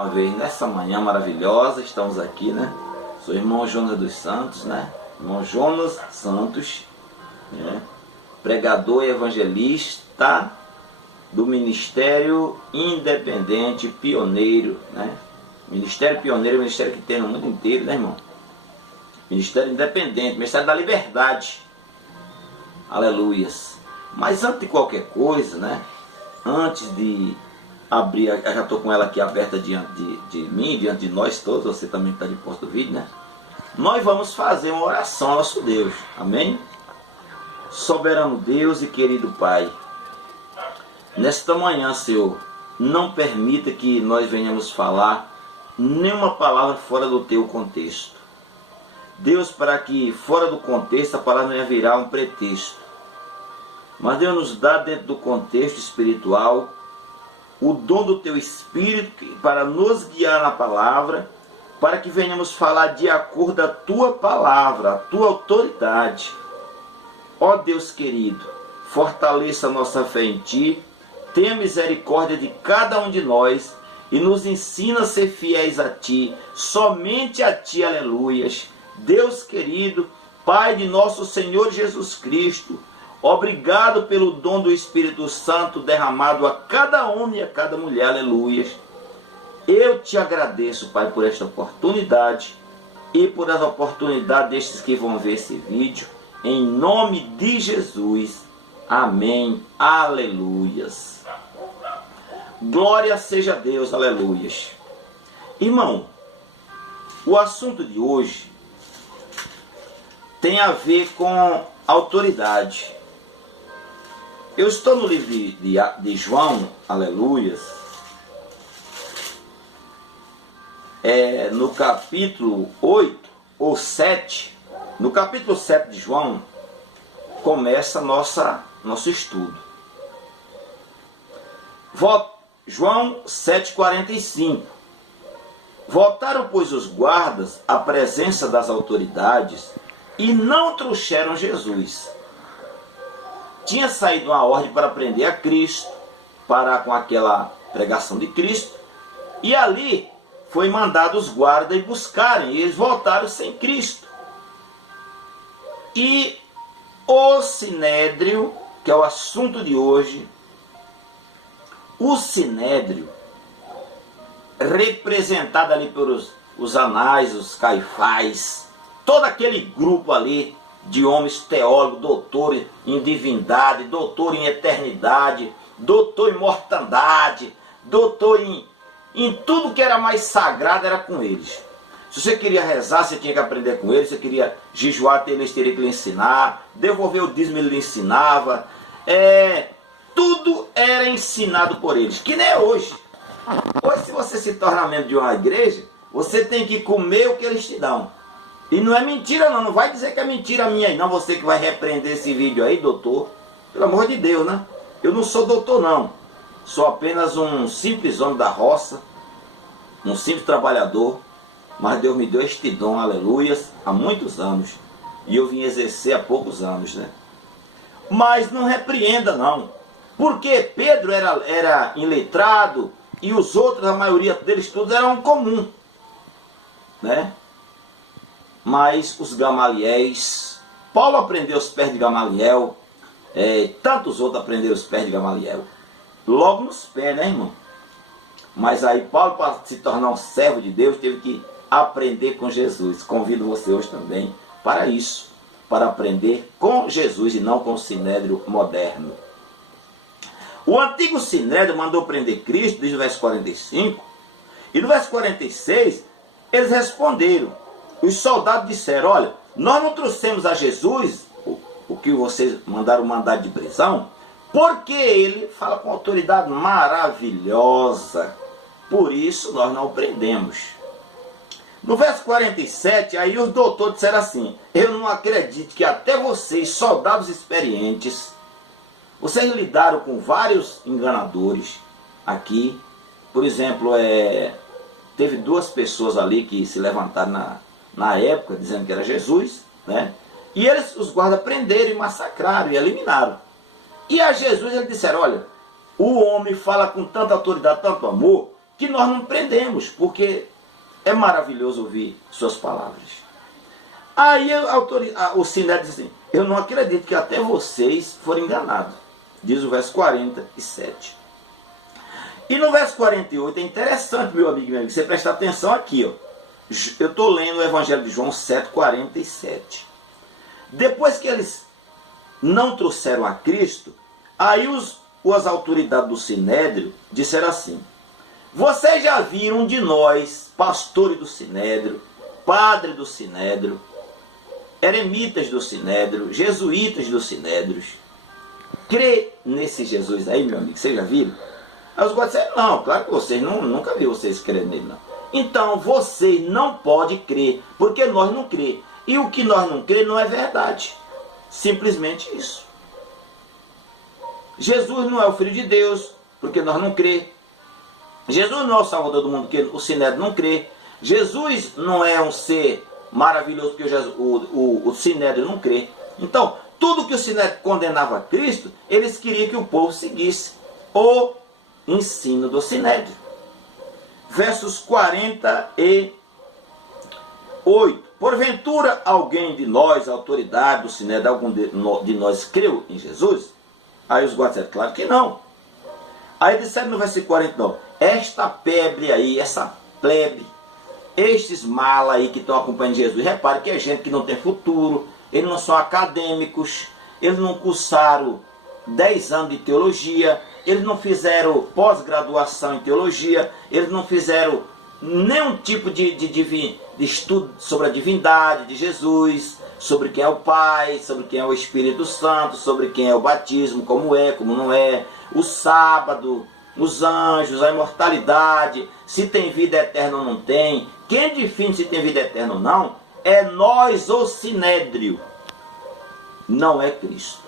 uma vez nessa manhã maravilhosa. Estamos aqui, né? Sou irmão Jonas dos Santos, né? Irmão Jonas Santos, né? Pregador e evangelista do Ministério Independente Pioneiro, né? Ministério Pioneiro é um ministério que tem no mundo inteiro, né, irmão? Ministério Independente, Ministério da Liberdade. Aleluias. Mas antes de qualquer coisa, né? Antes de abrir, eu já estou com ela aqui aberta diante de mim, diante de nós todos, você também está de posto do vídeo, né? Nós vamos fazer uma oração ao nosso Deus, amém? Soberano Deus e querido Pai, nesta manhã, Senhor, não permita que nós venhamos falar nenhuma palavra fora do teu contexto. Deus, para que fora do contexto a palavra não ia virar um pretexto. Mas Deus nos dá dentro do contexto espiritual o dom do teu Espírito para nos guiar na palavra, para que venhamos falar de acordo com a tua palavra, a tua autoridade. Ó Deus querido, fortaleça a nossa fé em ti, tenha misericórdia de cada um de nós e nos ensina a ser fiéis a ti, somente a ti, aleluias. Deus querido, Pai de nosso Senhor Jesus Cristo, obrigado pelo dom do Espírito Santo derramado a cada homem e a cada mulher, aleluias. Eu te agradeço, Pai, por esta oportunidade e por as oportunidades destes que vão ver esse vídeo, em nome de Jesus, amém, aleluias. Glória seja a Deus, aleluias. Irmão, o assunto de hoje tem a ver com autoridade. Eu estou no livro de João, aleluias, no capítulo 8 ou 7, no capítulo 7 de João, começa nosso estudo. João 7,45. Voltaram, pois, os guardas à presença das autoridades e não trouxeram Jesus. Tinha saído uma ordem para prender a Cristo, parar com aquela pregação de Cristo, e ali foi mandado os guardas ir buscarem, e eles voltaram sem Cristo. E o Sinédrio, que é o assunto de hoje, o Sinédrio, representado ali pelos os Anás, os Caifás, todo aquele grupo ali de homens teólogos, doutor em divindade, doutor em eternidade, doutor em mortandade, doutor em tudo que era mais sagrado, era com eles. Se você queria rezar, você tinha que aprender com eles. Se você queria jejuar, eles teriam que lhe ensinar. Devolver o dízimo, ele lhe ensinava. Tudo era ensinado por eles, que nem é hoje. Hoje, se você se torna membro de uma igreja, você tem que comer o que eles te dão. E não é mentira não, não vai dizer que é mentira minha aí, não, você que vai repreender esse vídeo aí, doutor. Pelo amor de Deus, né? Eu não sou doutor não, sou apenas um simples homem da roça, um simples trabalhador, mas Deus me deu este dom, aleluias, há muitos anos, e eu vim exercer há poucos anos, né? Mas não repreenda não, porque Pedro era iletrado, e os outros, a maioria deles todos eram comum, né? Mas os Gamaliéis, Paulo aprendeu os pés de Gamaliel, tantos outros aprenderam os pés de Gamaliel, logo nos pés, né, irmão? Mas aí Paulo, para se tornar um servo de Deus, teve que aprender com Jesus. Convido você hoje também para isso, para aprender com Jesus e não com o Sinédrio moderno. O antigo Sinédrio mandou prender Cristo, diz no verso 45, e no verso 46, eles responderam. Os soldados disseram, olha, nós não trouxemos a Jesus, o que vocês mandaram mandar de prisão, porque ele fala com autoridade maravilhosa, por isso nós não o prendemos. No verso 47, aí os doutores disseram assim, eu não acredito que até vocês, soldados experientes, vocês lidaram com vários enganadores aqui. Por exemplo, teve duas pessoas ali que se levantaram na época, dizendo que era Jesus, né? E eles, os guardas, prenderam e massacraram e eliminaram. E a Jesus eles disseram, olha, o homem fala com tanta autoridade, tanto amor, que nós não prendemos, porque é maravilhoso ouvir suas palavras. Aí o Sinédrio diz assim, eu não acredito que até vocês foram enganados. Diz o verso 47. E no verso 48 é interessante, meu amigo, você prestar atenção aqui, ó. Eu estou lendo o Evangelho de João 7,47. Depois que eles não trouxeram a Cristo, aí as autoridades do Sinédrio disseram assim, vocês já viram de nós, pastores do Sinédrio, padre do Sinédrio, eremitas do Sinédrio, jesuítas do Sinédrio, crê nesse Jesus aí, meu amigo, vocês já viram? Aí os guardas disseram, não, claro que vocês nunca viram vocês crerem nele, não. Então, você não pode crer, porque nós não crê. E o que nós não crê não é verdade. Simplesmente isso. Jesus não é o Filho de Deus, porque nós não crê. Jesus não é o Salvador do mundo, porque o Sinédrio não crê. Jesus não é um ser maravilhoso, porque o Sinédrio não crê. Então, tudo que o Sinédrio condenava a Cristo, eles queriam que o povo seguisse o ensino do Sinédrio. Versos 48. Porventura alguém de nós, a autoridade do Sinédrio, algum de nós creu em Jesus? Aí os guardas disseram, claro que não. Aí disseram no versículo 49, esta plebe aí, essa plebe, estes malas aí que estão acompanhando Jesus, repare que é gente que não tem futuro, eles não são acadêmicos, eles não cursaram 10 anos de teologia, eles não fizeram pós-graduação em teologia, eles não fizeram nenhum tipo de estudo sobre a divindade de Jesus, sobre quem é o Pai, sobre quem é o Espírito Santo, sobre quem é o batismo, como é, como não é, o sábado, os anjos, a imortalidade, se tem vida eterna ou não tem. Quem define se tem vida eterna ou não é nós, o Sinédrio, não é Cristo.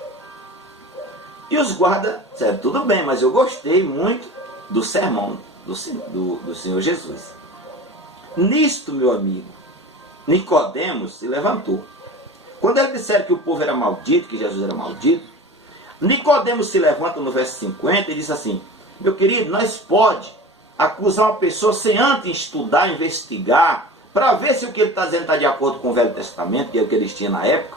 E os guardas disseram, tudo bem, mas eu gostei muito do sermão do Senhor Jesus. Nisto, meu amigo, Nicodemos se levantou. Quando eles disseram que o povo era maldito, que Jesus era maldito, Nicodemos se levanta no verso 50 e diz assim, meu querido, nós pode acusar uma pessoa sem antes estudar, investigar, para ver se o que ele está dizendo está de acordo com o Velho Testamento, que é o que eles tinham na época.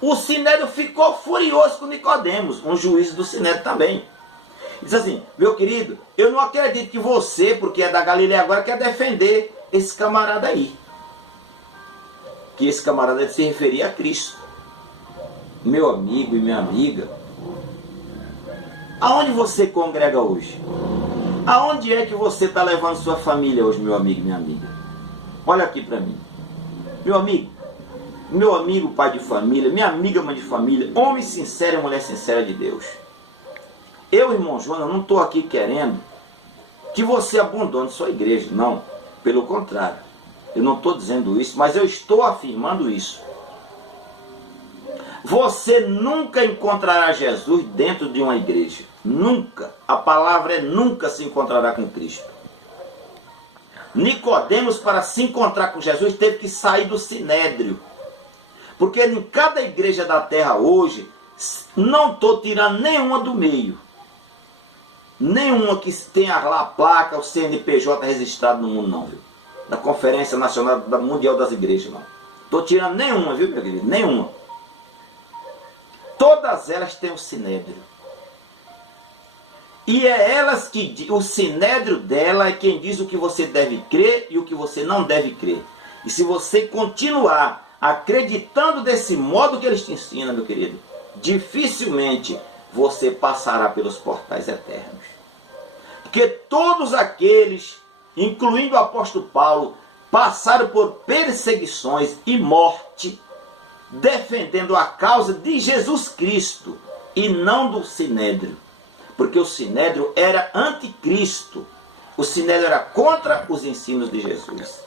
O Sinédrio ficou furioso com Nicodemos, um juiz do Sinédrio também. Diz assim, meu querido, eu não acredito que você, porque é da Galileia agora, quer defender esse camarada aí. Que esse camarada se referia a Cristo. Meu amigo e minha amiga, aonde você congrega hoje? Aonde é que você está levando sua família hoje, meu amigo e minha amiga? Olha aqui para mim. Meu amigo pai de família, minha amiga mãe de família, homem sincero e mulher sincera de Deus. Eu, irmão Jonas, não estou aqui querendo que você abandone sua igreja, não. Pelo contrário, eu não estou dizendo isso, mas eu estou afirmando isso. Você nunca encontrará Jesus dentro de uma igreja. Nunca. A palavra é nunca se encontrará com Cristo. Nicodemos, para se encontrar com Jesus, teve que sair do Sinédrio. Porque em cada igreja da terra hoje, não estou tirando nenhuma do meio. Nenhuma que tenha lá a placa, o CNPJ registrado no mundo, não, viu? Da Conferência Nacional Mundial das Igrejas, não. Estou tirando nenhuma, viu, meu querido? Nenhuma. Todas elas têm o Sinédrio. E é elas que, o Sinédrio dela é quem diz o que você deve crer e o que você não deve crer. E se você continuar acreditando desse modo que eles te ensinam, meu querido, dificilmente você passará pelos portais eternos. Porque todos aqueles, incluindo o apóstolo Paulo, passaram por perseguições e morte, defendendo a causa de Jesus Cristo e não do Sinédrio. Porque o Sinédrio era anticristo. O Sinédrio era contra os ensinos de Jesus.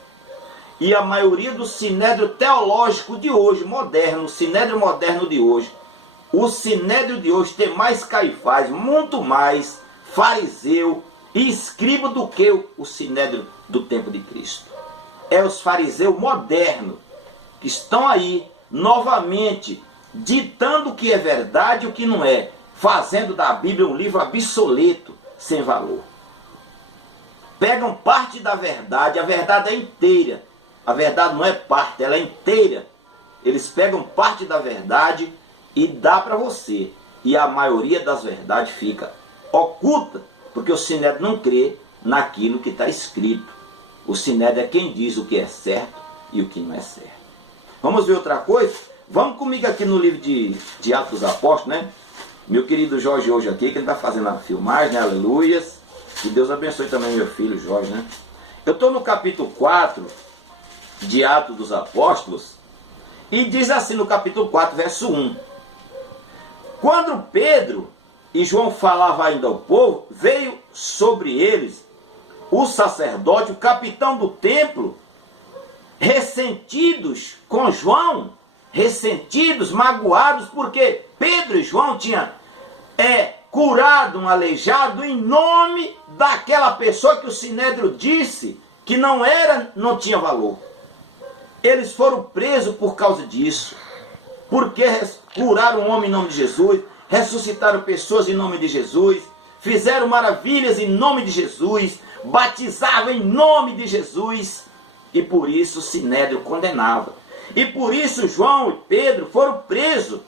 E a maioria do Sinédrio teológico de hoje, moderno, o Sinédrio moderno de hoje, o Sinédrio de hoje tem mais Caifás, muito mais fariseu e escriba do que o Sinédrio do tempo de Cristo. É os fariseus modernos que estão aí novamente ditando o que é verdade e o que não é, fazendo da Bíblia um livro obsoleto, sem valor. pegam parte da verdade, a verdade é inteira. A verdade não é parte, ela é inteira. Eles pegam parte da verdade e dá para você. E a maioria das verdades fica oculta, porque o Sinédrio não crê naquilo que está escrito. O Sinédrio é quem diz o que é certo e o que não é certo. Vamos ver outra coisa? Vamos comigo aqui no livro de Atos dos Apóstolos, né? Meu querido Jorge hoje aqui, que ele está fazendo a filmagem, né? Aleluias. Que Deus abençoe também meu filho Jorge, né? Eu estou no capítulo 4 de Atos dos Apóstolos e diz assim no capítulo 4, verso 1. Quando Pedro e João falavam ainda ao povo, veio sobre eles o sacerdote, o capitão do templo, ressentidos com João, ressentidos, magoados, porque Pedro e João tinham curado um aleijado em nome daquela pessoa que o Sinédrio disse que não tinha valor. Eles foram presos por causa disso, porque curaram um homem em nome de Jesus, ressuscitaram pessoas em nome de Jesus, fizeram maravilhas em nome de Jesus, batizavam em nome de Jesus, e por isso o Sinédrio condenava. E por isso João e Pedro foram presos.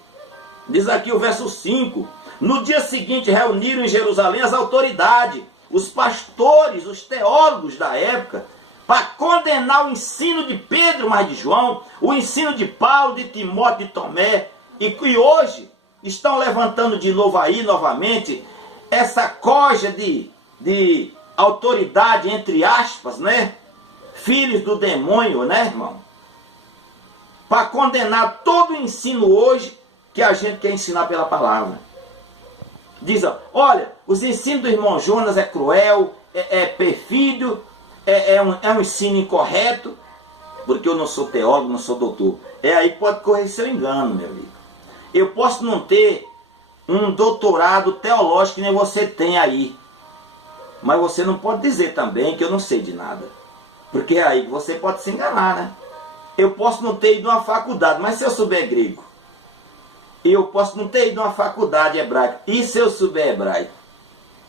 Diz aqui o verso 5. No dia seguinte reuniram em Jerusalém as autoridades, os pastores, os teólogos da época, para condenar o ensino de Pedro, mas de João, o ensino de Paulo, de Timóteo, de Tomé, e hoje estão levantando de novo aí, novamente, essa coja de autoridade, entre aspas, né? Filhos do demônio, né, irmão? Para condenar todo o ensino hoje que a gente quer ensinar pela palavra. Diz, olha, os ensinos do irmão Jonas é cruel, é perfídio, é um ensino incorreto, porque eu não sou teólogo, não sou doutor. Aí pode correr seu engano, meu amigo. Eu posso não ter um doutorado teológico que nem você tem aí, mas você não pode dizer também que eu não sei de nada, porque aí você pode se enganar, né? Eu posso não ter ido a uma faculdade, mas se eu souber grego, eu posso não ter ido a uma faculdade hebraica, e se eu souber hebraico,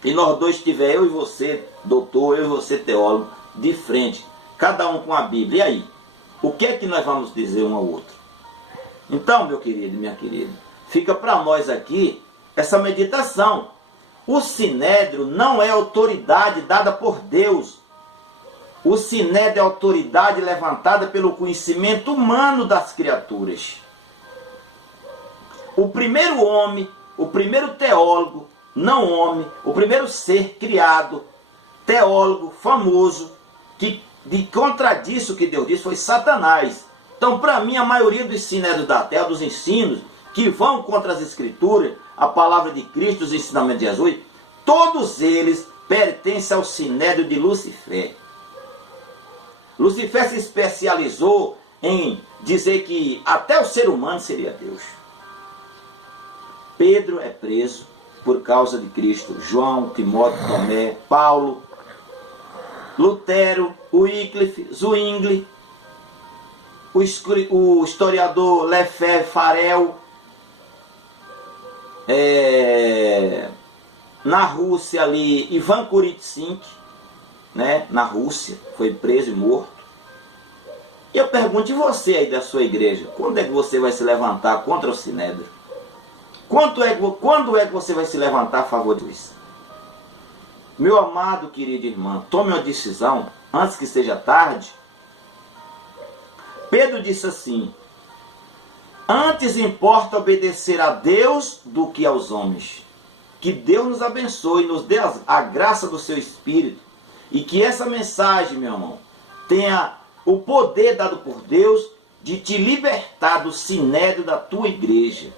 e nós dois estiver, eu e você, doutor, eu e você, teólogo, de frente, cada um com a Bíblia, e aí? O que é que nós vamos dizer um ao outro? Então, meu querido e minha querida, fica para nós aqui essa meditação. O Sinédrio não é autoridade dada por Deus. O Sinédrio é autoridade levantada pelo conhecimento humano das criaturas. O primeiro homem, o primeiro teólogo, não homem, o primeiro ser criado, teólogo famoso, que contradisse o que Deus disse, foi Satanás. Então, para mim, a maioria dos sinédrios da terra, dos ensinos que vão contra as Escrituras, a palavra de Cristo, os ensinamentos de Jesus, todos eles pertencem ao sinédrio de Lucifer. Lucifer se especializou em dizer que até o ser humano seria Deus. Pedro é preso por causa de Cristo. João, Timóteo, Tomé, Paulo, Lutero, Wycliffe, Zwingli, o historiador Lefebvre Farel, na Rússia ali, Ivan Kuritsink, né, na Rússia, foi preso e morto. E eu pergunto, e você aí da sua igreja, quando é que você vai se levantar contra o Sinédrio? Quando é que você vai se levantar a favor disso? Meu amado, querido irmão, tome uma decisão antes que seja tarde. Pedro disse assim: antes importa obedecer a Deus do que aos homens. Que Deus nos abençoe, nos dê a graça do seu Espírito, e que essa mensagem, meu irmão, tenha o poder dado por Deus de te libertar do sinédrio da tua igreja.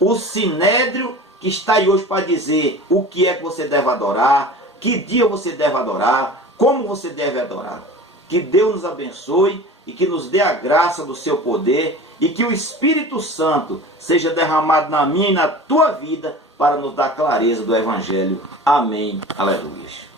O sinédrio que está aí hoje para dizer o que é que você deve adorar, que dia você deve adorar, como você deve adorar. Que Deus nos abençoe e que nos dê a graça do seu poder e que o Espírito Santo seja derramado na minha e na tua vida para nos dar clareza do Evangelho. Amém. Aleluia.